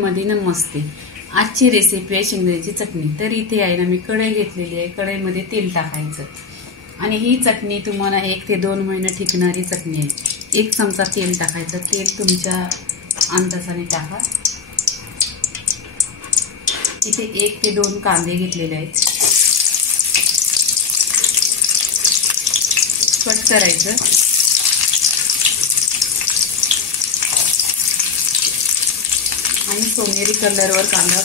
मध्ये नमस्ते। आजची रेसिपी आहे शेंगदाण्याची चटणी। तर इथे आहे ना मी कढई घेतलेली आहे। कढईमध्ये तेल टाकायचं आणि ही चटणी तुम्हाला 1 ते 2 महिने टिकणारी चटणी आहे। 1 चमचा तेल टाकायचं। तेल तुमच्या अंदाजाने टाका। इथे 1 ते 2 कांदे घेतलेले आहेत, कट करायचं आणि सोनेरी कलरवर कांदा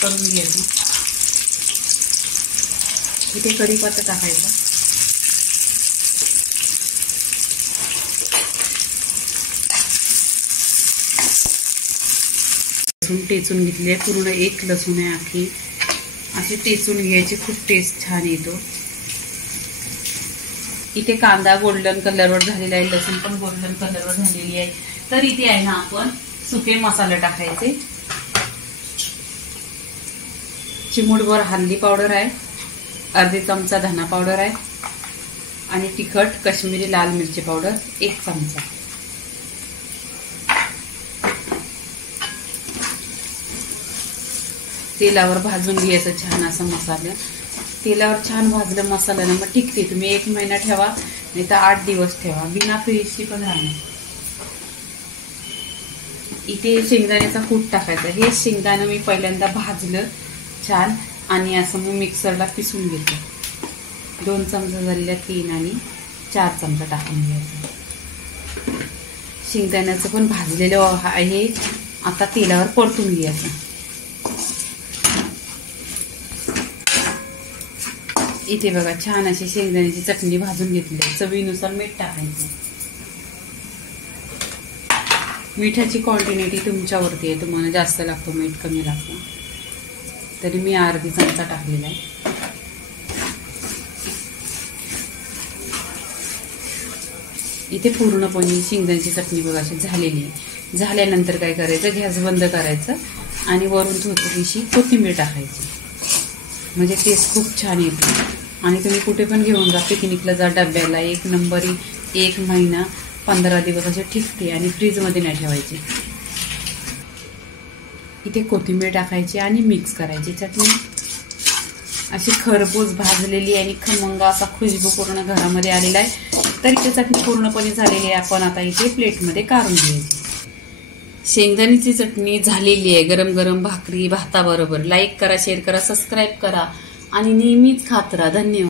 करून घ्यायचा। इथे कढीपत्ता टाकायचा, लसूण टेचून घेतले, पूर्ण 1 लसूण आहे आखी, असे टेचून घ्यायचे, खूप टेस्ट छान येतो। इथे कांदा गोल्डन कलरवर झालेला आहे, लसूण पण गोल्डन कलरवर झालेली आहे। तर इथे आहे ना आपण सुके मसाले टाकायचे। चिमूटभर हळदी पावडर आहे, अर्धा चमचा धना पावडर आहे आणि तिखट काश्मीरी लाल मिरची पावडर 1 चमचा। तेलावर भाजून घ्यायचं छान असं मसाला। तेलावर छान भाजलं मसाला ना मग टिकते। तुम्ही 1 महिना ठेवा नाही तर 8 दिवस ठेवा, बिना फ्रीजची पण राहणार। इथे शेंगदाण्याचा कूट टाकायचा। हे शेंगदाणा मी पहिल्यांदा भाजलं छान आणि असं मी मिक्सरला पिसून घेतो। 2 चमचा झालेल्या 3 आणि 4 चमचा टाकून घ्यायचं। शेंगदाण्याचं पण भाजलेलं आहे, आता तेलावर परतून घ्यायचं। इथे बघा छान अशी शेंगदाण्याची चटणी भाजून घेतली आहे। चवीनुसार मीठ टाकायचं। मिठाची क्वांटिटी तुमच्यावरती आहे, तुम्हाला जास्त लागतो मीठ कमी लागतो, तरी मी अर्धी चमचा टाकलेला आहे। इथे पूर्णपणे शेंगदाण्याची चटणी बघा अशी झालेली आहे। झाल्यानंतर काय करायचं, गॅस बंद करायचं आणि वरून थोडीशी कोथिंबीर टाकायची, म्हणजे टेस्ट खूप छान येते। आणि तुम्ही कुठे पण घेऊन जा, पिकनिकला जा, डब्याला 1 नंबर, 1 महिना 15 दिवस असे टिकते आणि फ्रीजमध्ये नाही ठेवायची। इथे कोथिंबीर टाकायची आणि मिक्स करायची। चटणी अशी खरपूस भाजलेली आणि खमंग असा खुशबू पूर्ण घरामध्ये आलेला आहे। तर इथे चटणी पूर्णपणे झालेली आहे। आपण आता इथे प्लेटमध्ये काढून घ्यायची। शेंगदाण्याची चटणी झालेली आहे गरम गरम भाकरी भाताबरोबर। लाईक करा, शेअर करा, सबस्क्राईब करा आणि नेहमीच खात राहा। धन्यवाद।